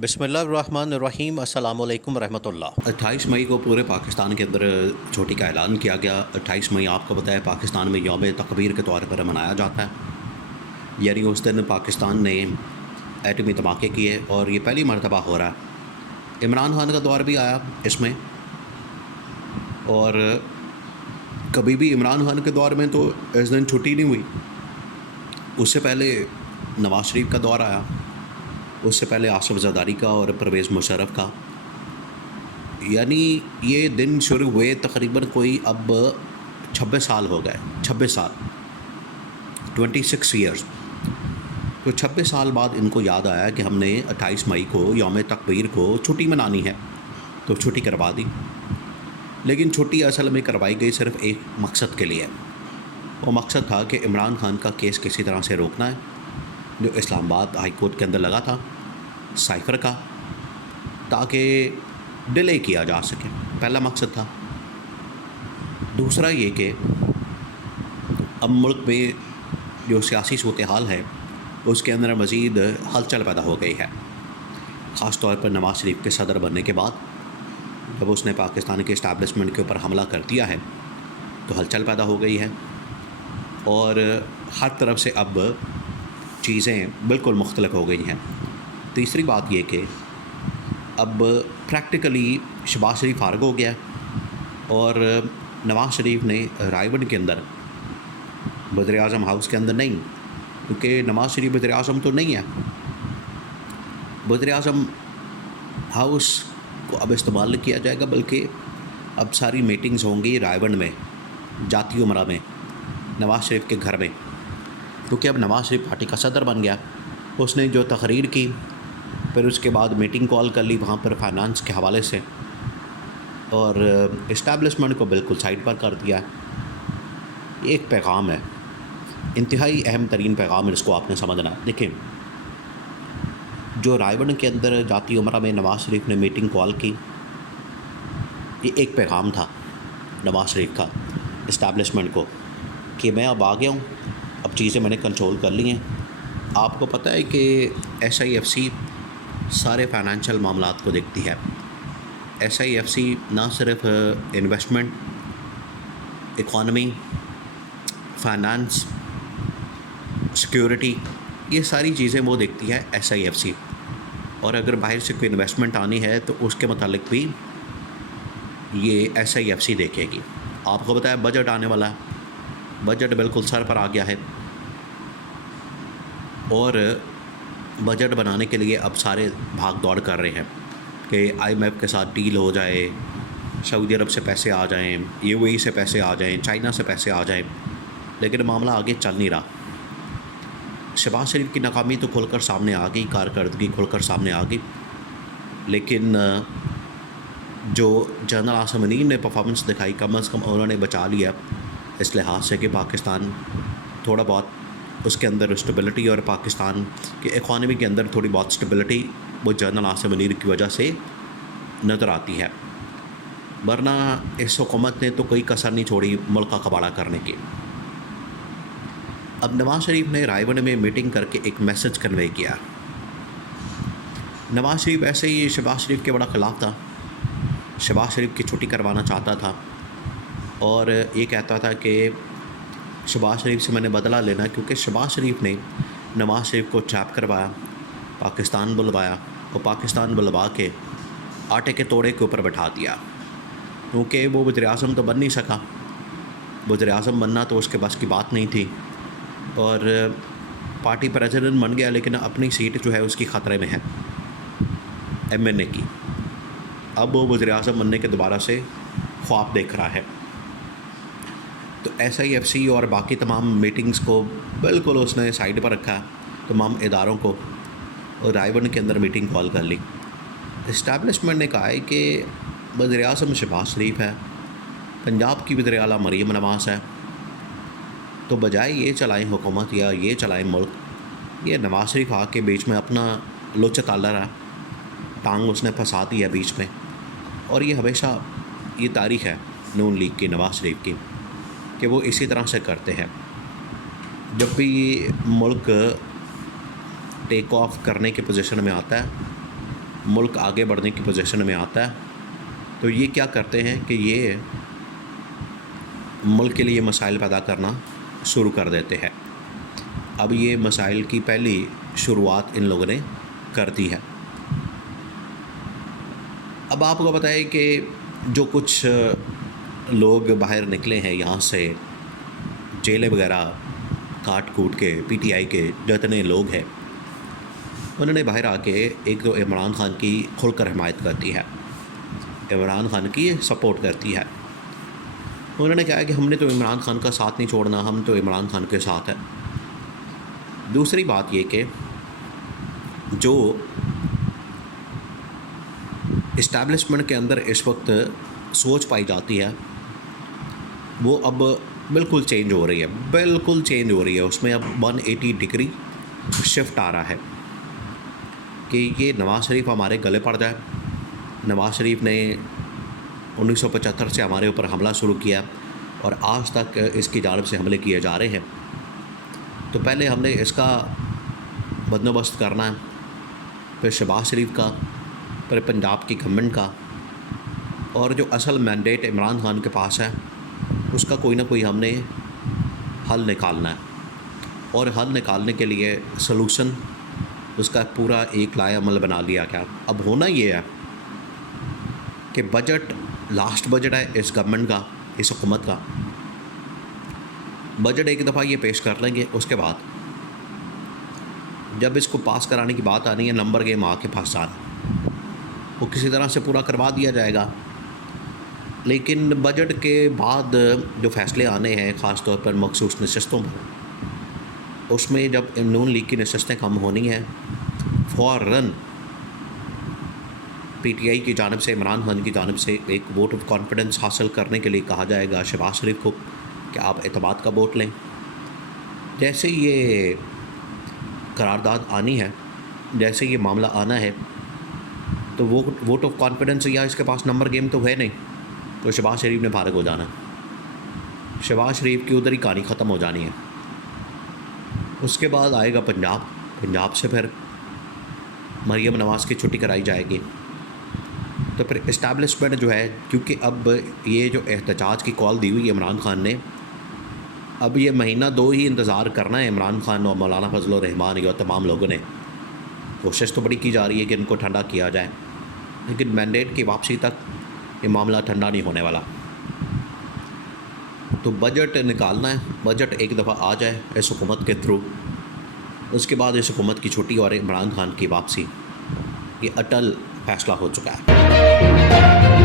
बिस्मिल्लाहिर्रहमानिर्रहीम अस्सलामु अलैकुम रहमतुल्लाह। 28 मई को पूरे पाकिस्तान के अंदर छुट्टी का ऐलान किया गया। 28 मई आपको पता है पाकिस्तान में यौम तकबीर के तौर पर मनाया जाता है। यानी उस दिन पाकिस्तान ने एटमी धमाके किए और ये पहली मरतबा हो रहा है। इमरान खान का दौर भी आया इसमें, और कभी भी इमरान खान के दौर में तो इस दिन छुट्टी नहीं हुई। उससे पहले नवाज़ शरीफ का दौर आया, उससे पहले आसिफ ज़रदारी का और परवेज़ मुशर्रफ का। यानी ये दिन शुरू हुए तकरीबन कोई अब 26 साल हो गए। 26 साल, 26 ईयर्स। तो 26 साल बाद इनको याद आया कि हमने 28 मई को यौम तकबीर को छुट्टी मनानी है, तो छुट्टी करवा दी। लेकिन छुट्टी असल में करवाई गई सिर्फ़ एक मकसद के लिए। वो मकसद था कि इमरान खान का केस किसी तरह से रोकना है, जो इस्लामाबाद हाई कोर्ट के अंदर लगा था साइफ़र का, ताकि डिले किया जा सके। पहला मकसद था। दूसरा ये कि अब मुल्क में जो सियासी सूरत हाल है उसके अंदर मज़ीद हलचल पैदा हो गई है। ख़ास तौर पर नवाज़ शरीफ के सदर बनने के बाद जब उसने पाकिस्तान के इस्टेब्लिशमेंट के ऊपर हमला कर दिया है तो हलचल पैदा हो गई है, और हर तरफ से अब चीज़ें बिल्कुल मुख्तलिफ हो गई हैं। तीसरी बात ये कि अब प्रैक्टिकली शहबाज शरीफ फारग हो गया, और नवाज़ शरीफ ने रायबन के अंदर वज़ीर-ए-आज़म हाउस के अंदर नहीं, क्योंकि नवाज़ शरीफ वज़ीर-ए-आज़म तो नहीं है। वज़ीर-ए-आज़म हाउस को अब इस्तेमाल नहीं किया जाएगा, बल्कि अब सारी मीटिंग्स होंगी रायबन में, जाती उमरा में, नवाज़ शरीफ के घर में। क्योंकि अब नवाज़ शरीफ पार्टी का सदर बन गया। उसने जो तकरीर की, फिर उसके बाद मीटिंग कॉल कर ली वहाँ पर फाइनेंस के हवाले से, और इस्टेब्लिशमेंट को बिल्कुल साइड पर कर दिया। एक पैगाम है, इंतहाई अहम तरीन पैगाम है, इसको आपने समझना। देखिए, जो रायबन के अंदर जाती उमरा में नवाज़ शरीफ ने मीटिंग कॉल की, ये एक पैगाम था नवाज़ शरीफ का इस्टेब्लिशमेंट को कि मैं अब आ गया हूँ, अब चीज़ें मैंने कंट्रोल कर ली हैं। आपको पता है कि SIFC सारे फाइनेंशियल मामलात को देखती है। SIFC ना सिर्फ इन्वेस्टमेंट, इकॉनमी, फाइनेंस, सिक्योरिटी, ये सारी चीज़ें वो देखती है SIFC। और अगर बाहर से कोई इन्वेस्टमेंट आनी है तो उसके मतलब भी ये SIFC देखेगी। आपको पता है बजट आने वाला है, बजट बिल्कुल सर पर आ गया है, और बजट बनाने के लिए अब सारे भाग दौड़ कर रहे हैं कि IMF के साथ डील हो जाए, सऊदी अरब से पैसे आ जाएं, UAE से पैसे आ जाएं, चाइना से पैसे आ जाएं। लेकिन मामला आगे चल नहीं रहा। शहबाज शरीफ की नाकामी तो खुलकर सामने आ गई, कारकर्दगी खुलकर सामने आ गई, लेकिन जो जनरल आसिम मुनीर ने परफॉर्मेंस दिखाई, कम अज़ कम उन्होंने बचा लिया इस लिहाज से कि पाकिस्तान थोड़ा बहुत उसके अंदर स्टेबिलिटी, और पाकिस्तान की इकॉनमी के अंदर थोड़ी बहुत स्टेबिलिटी वो जनरल आसिम मुनीर की वजह से नज़र आती है। वरना इस हुकूमत ने तो कोई कसर नहीं छोड़ी मुल्क का कबाड़ा करने की। अब नवाज़ शरीफ ने रायबन में मीटिंग करके एक मैसेज कन्वे किया। नवाज़ शरीफ ऐसे ही शहबाज शरीफ के बड़ा ख़िलाफ़ था, शहबाज शरीफ की छुट्टी करवाना चाहता था, और ये कहता था कि शहबाज शरीफ से मैंने बदला लेना, क्योंकि शहबाज शरीफ ने नवाज़ शरीफ को ट्रैप करवाया, पाकिस्तान बुलवाया, और पाकिस्तान बुलवा के आटे के तोड़े के ऊपर बैठा दिया। क्योंकि वो वज़ीर-ए-आज़म तो बन नहीं सका, वज़ीर-ए-आज़म बनना तो उसके बस की बात नहीं थी, और पार्टी प्रेसिडेंट बन गया, लेकिन अपनी सीट जो है उसकी ख़तरे में है, MNA की। अब वो वज़ीर-ए-आज़म बनने के दोबारा से ख्वाब देख रहा है। तो SIFC और बाकी तमाम मीटिंग्स को बिल्कुल उसने साइड पर रखा, तमाम इदारों को, और रायबन के अंदर मीटिंग कॉल कर ली। इस्टेब्लिशमेंट ने कहा है कि वज़ीर-ए-आज़म शहबाज शरीफ है, पंजाब की वज़ीर आला मरीम नवाज़ है, तो बजाय ये चलाएं हुकूमत या ये चलाएं मुल्क, ये नवाज़ शरीफ आके बीच में अपना लुच ताला रहा, टांग उसने फंसा दी है बीच में। और ये हमेशा ये तारीख़ है नून लीग की, नवाज़ शरीफ की, कि वो इसी तरह से करते हैं। जब भी मुल्क टेक ऑफ करने की पोजीशन में आता है मुल्क आगे बढ़ने की पोजीशन में आता है तो ये क्या करते हैं कि ये मुल्क के लिए मसाइल पैदा करना शुरू कर देते हैं। अब ये मसाइल की पहली शुरुआत इन लोगों ने कर दी है। अब आपको पता है कि जो कुछ लोग बाहर निकले हैं यहाँ से, जेलें वगैरह काट कूट के, पीटीआई के जितने लोग हैं, उन्होंने बाहर आके एक तो इमरान खान की खुलकर हिमायत करती है, इमरान खान की सपोर्ट करती है। उन्होंने कहा कि हमने तो इमरान खान का साथ नहीं छोड़ना, हम तो इमरान खान के साथ हैं। दूसरी बात ये कि जो इस्टेब्लिशमेंट के अंदर इस वक्त सोच पाई जाती है वो अब बिल्कुल चेंज हो रही है, बिल्कुल चेंज हो रही है। उसमें अब 180 डिग्री शिफ्ट आ रहा है कि ये नवाज़ शरीफ हमारे गले पड़ जाए। नवाज़ शरीफ ने 1975 से हमारे ऊपर हमला शुरू किया और आज तक इसकी जानिब से हमले किए जा रहे हैं। तो पहले हमने इसका बंदोबस्त करना है, फिर शहबाज शरीफ का, फिर पंजाब की गवर्नमेंट का, और जो असल मैंडेट इमरान खान के पास है उसका कोई ना कोई हमने हल निकालना है। और हल निकालने के लिए सलूशन उसका पूरा एक लाएअमल बना लिया गया। अब होना ये है कि बजट, लास्ट बजट है इस गवर्नमेंट का, इस हुकूमत का, बजट एक दफ़ा ये पेश कर लेंगे, उसके बाद जब इसको पास कराने की बात आनी है, नंबर गेम आके फंस जाना, वो किसी तरह से पूरा करवा दिया जाएगा। लेकिन बजट के बाद जो फ़ैसले आने हैं, ख़ास तौर पर मखसूस नशस्तों पर, उसमें जब नून लीग की नशस्तें कम होनी हैं, फ़ौरन पीटीआई की जानिब से, इमरान खान की जानिब से एक वोट ऑफ कॉन्फिडेंस हासिल करने के लिए कहा जाएगा शहबाज शरीफ को कि आप एतमाद का वोट लें। जैसे ये करारदाद आनी है, जैसे ये मामला आना है, तो वो वोट ऑफ कॉन्फिडेंस या इसके पास नंबर गेम तो है नहीं, तो शहबाज शरीफ ने फारिग हो जाना, शहबाज शरीफ की उधर ही कहानी ख़त्म हो जानी है। उसके बाद आएगा पंजाब, पंजाब से फिर मरीम नवाज़ की छुट्टी कराई जाएगी। तो फिर इस्टेब्लिशमेंट जो है, क्योंकि अब ये जो एहतजाज की कॉल दी हुई है इमरान खान ने, अब ये महीना दो ही इंतज़ार करना है इमरान खान और मौलाना फजल रहमान और तमाम लोगों ने। कोशिश तो बड़ी की जा रही है कि इनको ठंडा किया जाए, लेकिन मैंडेट की वापसी तक ये मामला ठंडा नहीं होने वाला। तो बजट निकालना है, बजट एक दफ़ा आ जाए इस हुकूमत के थ्रू, उसके बाद इस हुकूमत की छुट्टी और इमरान खान की वापसी, ये अटल फैसला हो चुका है।